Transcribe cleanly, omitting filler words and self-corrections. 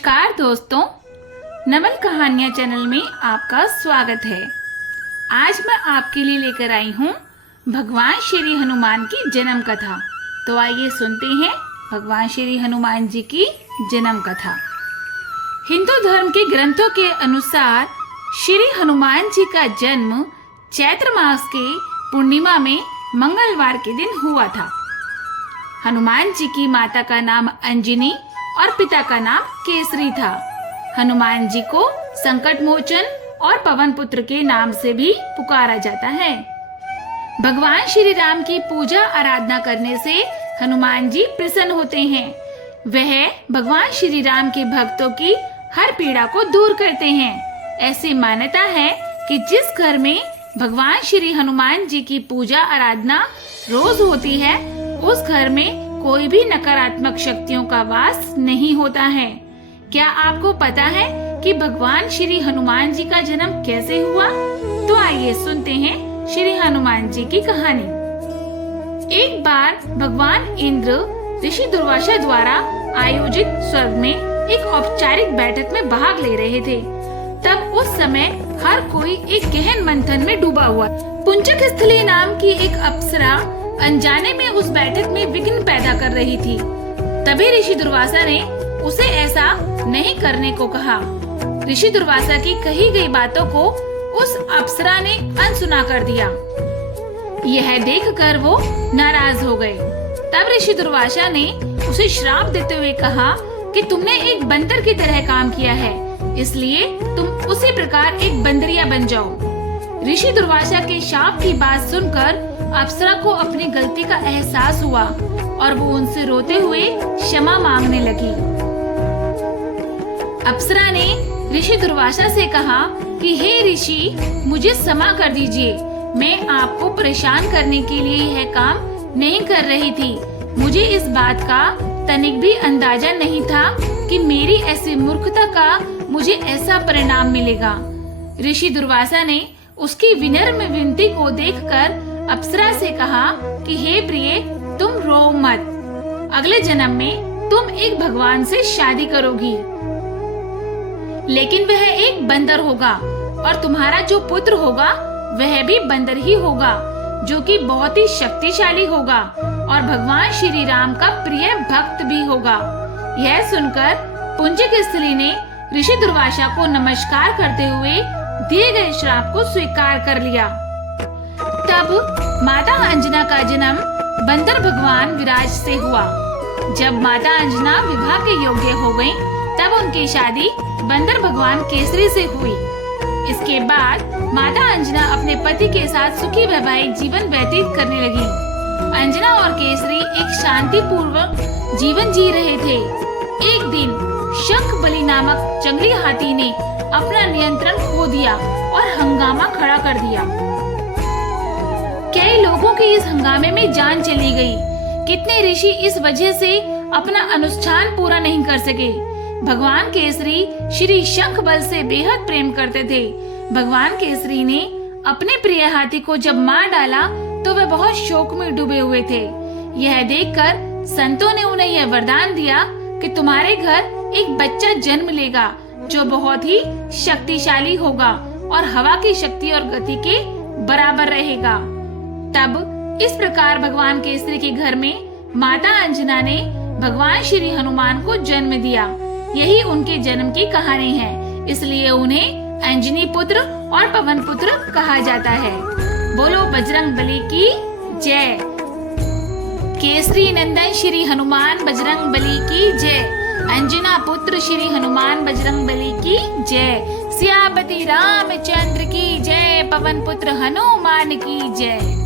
नमस्कार दोस्तों, नवल कहानियाँ चैनल में आपका स्वागत है। आज मैं आपके लिए लेकर आई हूँ भगवान श्री हनुमान की जन्म कथा। तो आइए सुनते हैं भगवान श्री हनुमान जी की जन्म कथा। हिंदू धर्म के ग्रंथों के अनुसार श्री हनुमान जी का जन्म चैत्र मास के पूर्णिमा में मंगलवार के दिन हुआ था। हनुमान जी की माता का नाम अंजनी और पिता का नाम केसरी था। हनुमान जी को संकट मोचन और पवन पुत्र के नाम से भी पुकारा जाता है। भगवान श्री राम की पूजा आराधना करने से हनुमान जी प्रसन्न होते हैं। वह भगवान श्री राम के भक्तों की हर पीड़ा को दूर करते हैं। ऐसी मान्यता है कि जिस घर में भगवान श्री हनुमान जी की पूजा आराधना रोज होती है, उस घर में कोई भी नकारात्मक शक्तियों का वास नहीं होता है। क्या आपको पता है कि भगवान श्री हनुमान जी का जन्म कैसे हुआ? तो आइए सुनते हैं श्री हनुमान जी की कहानी। एक बार भगवान इंद्र ऋषि दुर्वासा द्वारा आयोजित स्वर्ग में एक औपचारिक बैठक में भाग ले रहे थे। तब उस समय हर कोई एक गहन मंथन में डूबा हुआ। पुंचक स्थली नाम की एक अप्सरा अनजाने में उस बैठक में विघ्न पैदा कर रही थी। तभी ऋषि दुर्वासा ने उसे ऐसा नहीं करने को कहा। ऋषि दुर्वासा की कही गई बातों को उस अप्सरा ने अनसुना कर दिया। यह देखकर वो नाराज हो गए। तब ऋषि दुर्वासा ने उसे श्राप देते हुए कहा कि तुमने एक बंदर की तरह काम किया है, इसलिए तुम उसी प्रकार एक बंदरिया बन जाओ। ऋषि दुर्वासा के शाप की बात सुनकर अप्सरा को अपनी गलती का एहसास हुआ और वो उनसे रोते हुए क्षमा मांगने लगी। अप्सरा ने ऋषि दुर्वासा से कहा कि हे ऋषि, मुझे क्षमा कर दीजिए। मैं आपको परेशान करने के लिए यह काम नहीं कर रही थी। मुझे इस बात का तनिक भी अंदाजा नहीं था कि मेरी ऐसी मूर्खता का मुझे ऐसा परिणाम मिलेगा। ऋषि दुर्वासा ने उसकी विनम्र विनती को देखकर अप्सरा से कहा कि हे प्रिय, तुम रो मत। अगले जन्म में तुम एक भगवान से शादी करोगी, लेकिन वह एक बंदर होगा और तुम्हारा जो पुत्र होगा वह भी बंदर ही होगा, जो कि बहुत ही शक्तिशाली होगा और भगवान श्री राम का प्रिय भक्त भी होगा। यह सुनकर पुंचक स्थली ने ऋषि दुर्वासा को नमस्कार करते हुए दिए गए श्राप को स्वीकार कर लिया। तब माता अंजना का जन्म बंदर भगवान विराज से हुआ। जब माता अंजना विवाह के योग्य हो गयी, तब उनकी शादी बंदर भगवान केसरी से हुई। इसके बाद माता अंजना अपने पति के साथ सुखी वैवाहिक जीवन व्यतीत करने लगी। अंजना और केसरी एक शांतिपूर्वक जीवन जी रहे थे। एक दिन शंखबली नामक जंगली हाथी ने अपना नियंत्रण खो दिया और हंगामा खड़ा कर दिया। कई लोगों की इस हंगामे में जान चली गई। कितने ऋषि इस वजह से अपना अनुष्ठान पूरा नहीं कर सके। भगवान केसरी श्री शंखबल से बेहद प्रेम करते थे। भगवान केसरी ने अपने प्रिय हाथी को जब मार डाला तो वे बहुत शोक में डूबे हुए थे। यह देखकर संतों ने उन्हें यह वरदान दिया कि तुम्हारे घर एक बच्चा जन्म लेगा जो बहुत ही शक्तिशाली होगा और हवा की शक्ति और गति के बराबर रहेगा। तब इस प्रकार भगवान केसरी के घर में माता अंजना ने भगवान श्री हनुमान को जन्म दिया। यही उनके जन्म की कहानी है, इसलिए उन्हें अंजनी पुत्र और पवन पुत्र कहा जाता है। बोलो बजरंग बली की जय। केसरी नंदन श्री हनुमान बजरंग बली की जय। अंजना पुत्र श्री हनुमान बजरंग बली की जय। सियापति रामचंद्र की जय। पवन पुत्र हनुमान की जय।